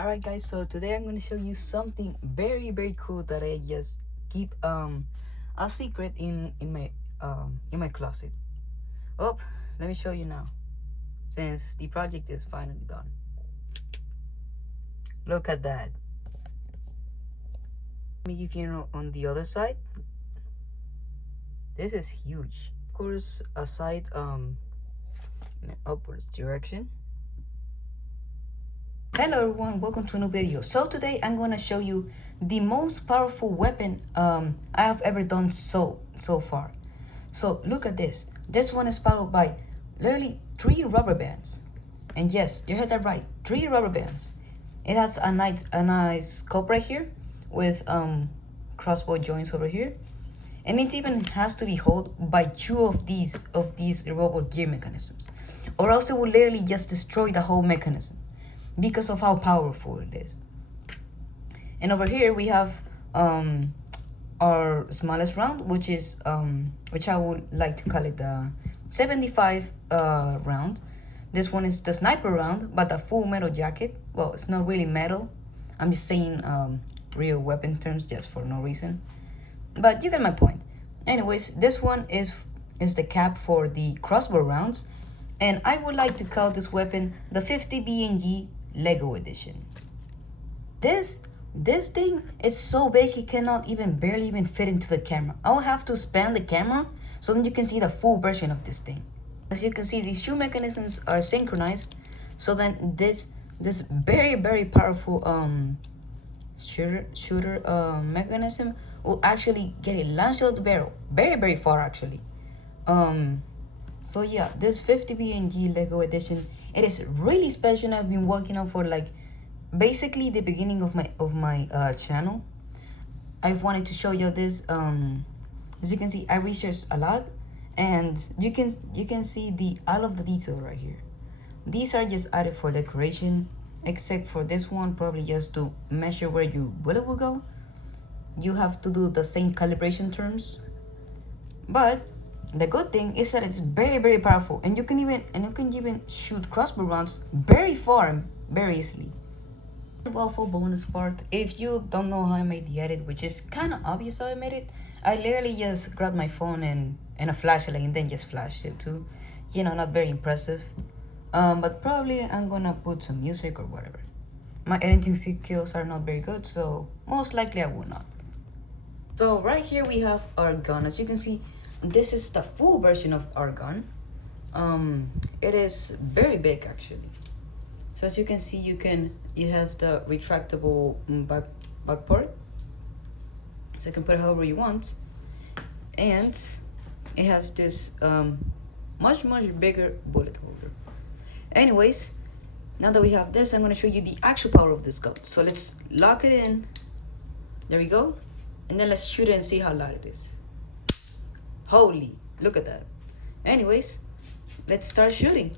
Alright guys, so today I'm gonna show you something very cool that I just keep a secret in my closet. Oh, let me show you now, since the project is finally done. Look at that. Let me give you on the other side. This is huge. Of course, a side in an upwards direction. Hello everyone, welcome to a new video. So today I'm gonna show you the most powerful weapon I have ever done so far. So look at this. This one is powered by literally 3 rubber bands. And yes, you heard that right, 3 rubber bands. It has a nice scope right here with crossbow joints over here. And it even has to be held by 2 of these robot gear mechanisms. Or else it will literally just destroy the whole mechanism, because of how powerful it is. And over here we have our smallest round, which is which I would like to call it the 75 round. This one is the sniper round, but a full metal jacket. Well, it's not really metal, I'm just saying real weapon terms just for no reason, but you get my point. Anyways, this one is the cap for the crossbow rounds, and I would like to call this weapon the 50 BNG Lego edition. This thing is so big it cannot barely even fit into the camera. I'll have to span the camera so then you can see the full version of this thing. As you can see, these 2 mechanisms are synchronized, so then this very powerful shooter mechanism will actually get it launched out the barrel very far actually. So yeah, this 50 BNG Lego edition, it is really special. I've been working on for like basically the beginning of my channel. I've wanted to show you this. As you can see, I researched a lot, and you can see all of the detail right here. These are just added for decoration, except for this one, probably just to measure where your bullet will go. You have to do the same calibration terms, but the good thing is that it's very powerful, and you can even shoot crossbow rounds very far very easily. Well, for bonus part, if you don't know how I made the edit, which is kind of obvious how I made it, I literally just grabbed my phone and a flashlight and then just flashed it too. You know, not very impressive. But probably I'm gonna put some music or whatever. My editing skills are not very good, so most likely I will not. So right here we have our gun. As you can see, this is the full version of our gun. It is very big actually. So as you can see, it has the retractable back part, so you can put it however you want, and it has this much bigger bullet holder. Anyways, now that we have this, I'm gonna show you the actual power of this gun. So let's lock it in. There we go, and then let's shoot it and see how loud it is. Holy, look at that. Anyways, let's start shooting.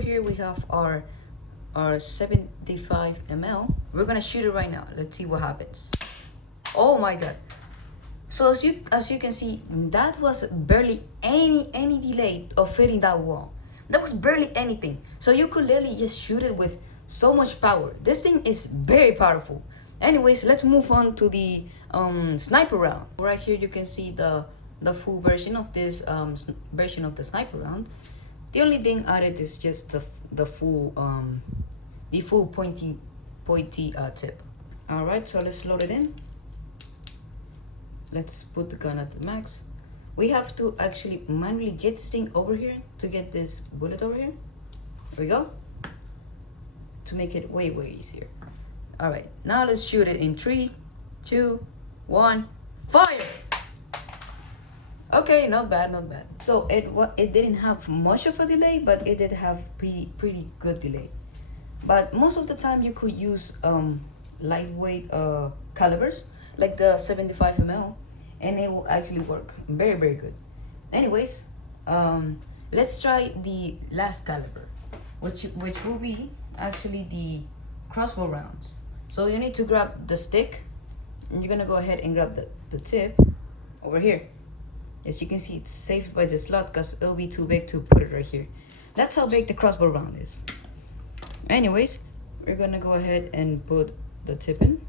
Here we have our 75 ml. We're gonna shoot it right now. Let's see what happens. Oh my god. So as you can see, that was barely any delay of hitting that wall. That was barely anything. So you could literally just shoot it with so much power. This thing is very powerful. Anyways, let's move on to the sniper round. Right here you can see the full version of this version of the sniper round. The only thing added is just the full pointy tip. All right, so let's load it in. Let's put the gun at the max. We have to actually manually get this thing over here to get this bullet over here. There we go. To make it way it. All right, now let's shoot it in 3, 2, 1, fire! Okay, not bad. So it didn't have much of a delay, but it did have pretty good delay. But most of the time you could use lightweight calibers like the 75 ml, and it will actually work very good. Anyways, let's try the last caliber, which will be actually the crossbow rounds. So you need to grab the stick, and you're gonna go ahead and grab the tip over here. As you can see, it's saved by the slot because it'll be too big to put it right here. That's how big the crossbow round is. Anyways, we're gonna go ahead and put the tip in.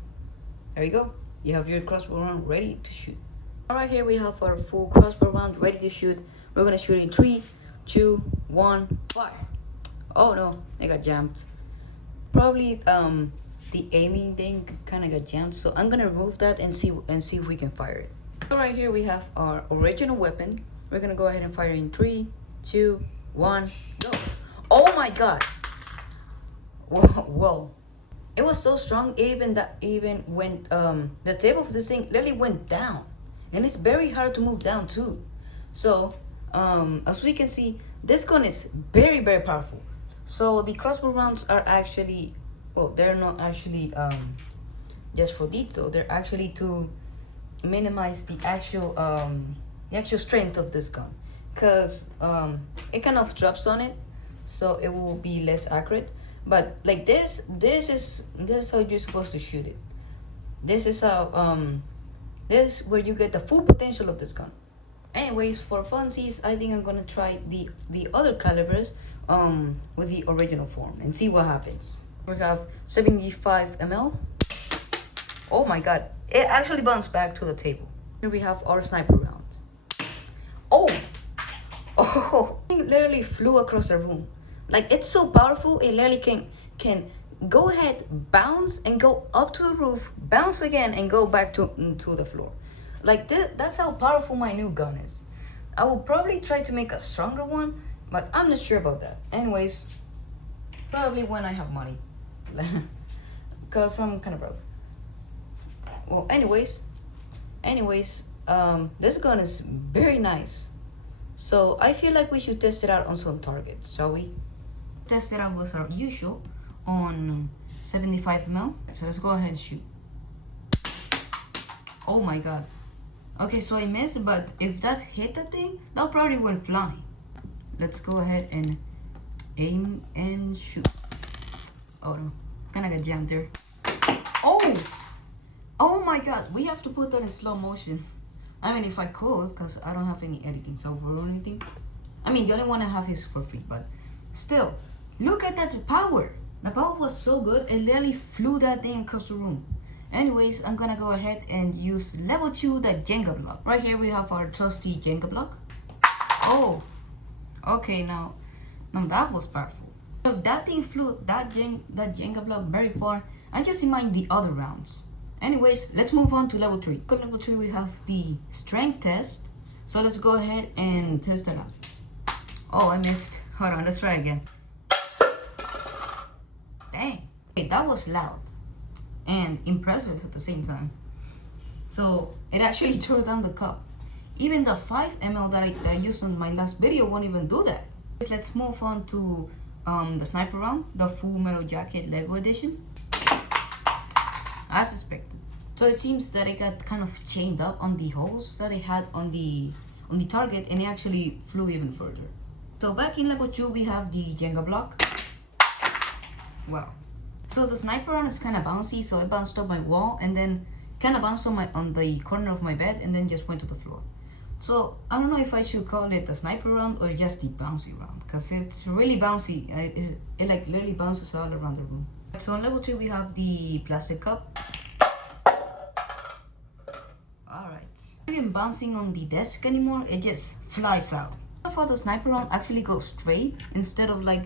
There you go. You have your crossbow round ready to shoot. Alright, here we have our full crossbow round ready to shoot. We're gonna shoot in 3, 2, 1, fire. Oh no, I got jammed. Probably the aiming thing kind of got jammed, so I'm gonna remove that and see if we can fire it. Alright, here we have our original weapon. We're gonna go ahead and fire in 3, 2, 1, go. Oh my god! Whoa. It was so strong, even when the tip of this thing literally went down, and it's very hard to move down too. So as we can see, this gun is very powerful. So the crossbow rounds are actually, well, they're not actually just for detail. They're actually to minimize the actual strength of this gun, because it kind of drops on it, so it will be less accurate. But like this is how you're supposed to shoot it. This is how this is where you get the full potential of this gun. Anyways, for funsies, I think I'm gonna try the other calibers with the original form and see what happens. We have 75 ml. Oh my god, it actually bounced back to the table. Here we have our sniper round. Oh, it literally flew across the room. Like, it's so powerful, it literally can go ahead, bounce, and go up to the roof, bounce again, and go back to the floor. Like, that's how powerful my new gun is. I will probably try to make a stronger one, but I'm not sure about that. Anyways, probably when I have money. Because I'm kind of broke. Well, anyways, this gun is very nice. So I feel like we should test it out on some targets, shall we? Test it out with our usual on 75 ml. So let's go ahead and shoot. Oh my god. Okay, so I missed, but if that hit the thing, that probably went flying. Let's go ahead and aim and shoot. Oh no, kinda got jammed there. Oh my god, we have to put that in slow motion. I mean, if I could, because I don't have any editing software or anything. I mean, the only one I have is for free, but still, look at that power. The power was so good, it literally flew that thing across the room. Anyways, I'm gonna go ahead and use level 2, the Jenga block. Right here we have our trusty Jenga block. Oh, okay, now that was powerful. If that thing flew that Jenga block very far, I just mind the other rounds. Anyways, let's move on to level 3. For level 3 we have the strength test. So let's go ahead and test that out. Oh, I missed. Hold on, let's try again. Dang. Okay, that was loud and impressive at the same time. So it actually tore down the cup. Even the 5 ml that I used on my last video won't even do that. Let's move on to the sniper round, the Full Metal Jacket Lego edition. As expected. So it seems that it got kind of chained up on the holes that it had on the target, and it actually flew even further. So back in level 2 we have the Jenga block. Wow. So the sniper round is kind of bouncy, so it bounced off my wall and then kind of bounced on the corner of my bed and then just went to the floor. So I don't know if I should call it the sniper round or just the bouncy round, because it's really bouncy. It like literally bounces all around the room. So on level 2 we have the plastic cup. Alright. Not even bouncing on the desk anymore, it just flies out. I thought the sniper round actually goes straight instead of like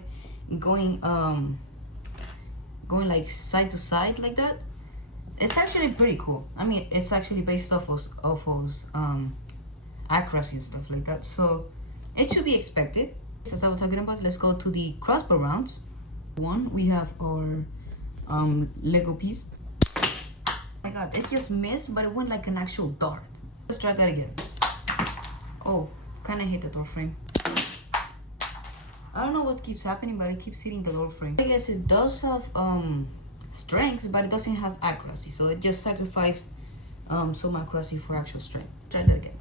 going like side to side like that. It's actually pretty cool. I mean, it's actually based off of accuracy and stuff like that, so it should be expected. As I was talking about, let's go to the crossbow rounds. We have our Lego piece. Oh my god, it just missed, but it went like an actual dart. Let's try that again. Oh, kind of hit the door frame. I don't know what keeps happening, but it keeps hitting the door frame. I guess it does have strength, but it doesn't have accuracy, so it just sacrificed some accuracy for actual strength. Try that again.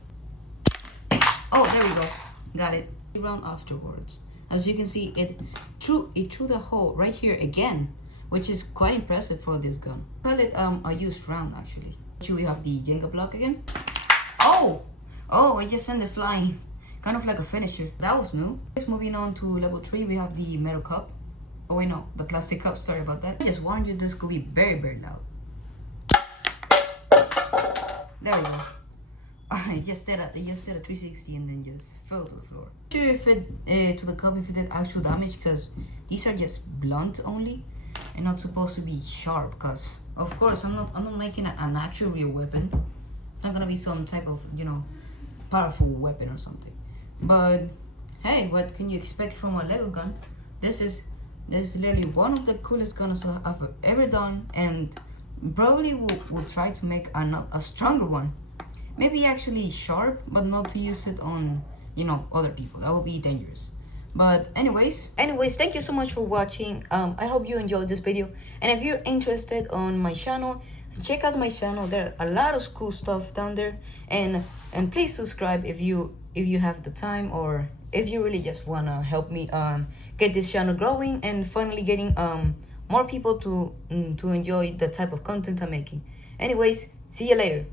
Oh, there we go. Got it. Round afterwards. As you can see, it threw the hole right here again, which is quite impressive for this gun. Call it a used round actually. Here we have the Jenga block again. Oh, it just sent it flying. Kind of like a finisher. That was new. Moving on to level 3, we have the metal cup. Oh wait, no, the plastic cup. Sorry about that. I just warned you, this could be very, very loud. There we go. I just did a 360 and then just fell to the floor. Not sure if it to the cup if it did actual damage, because these are just blunt only and not supposed to be sharp. Because of course I'm not making an actual real weapon. It's not gonna be some type of, you know, powerful weapon or something. But hey, what can you expect from a Lego gun? This is literally one of the coolest guns I've ever done, and probably will try to make a stronger one. Maybe actually sharp, but not to use it on, you know, other people. That would be dangerous. But anyways, thank you so much for watching. I hope you enjoyed this video, and if you're interested on my channel, check out my channel. There are a lot of cool stuff down there, and please subscribe if you have the time, or if you really just wanna help me get this channel growing and finally getting more people to enjoy the type of content I'm making. Anyways, see you later.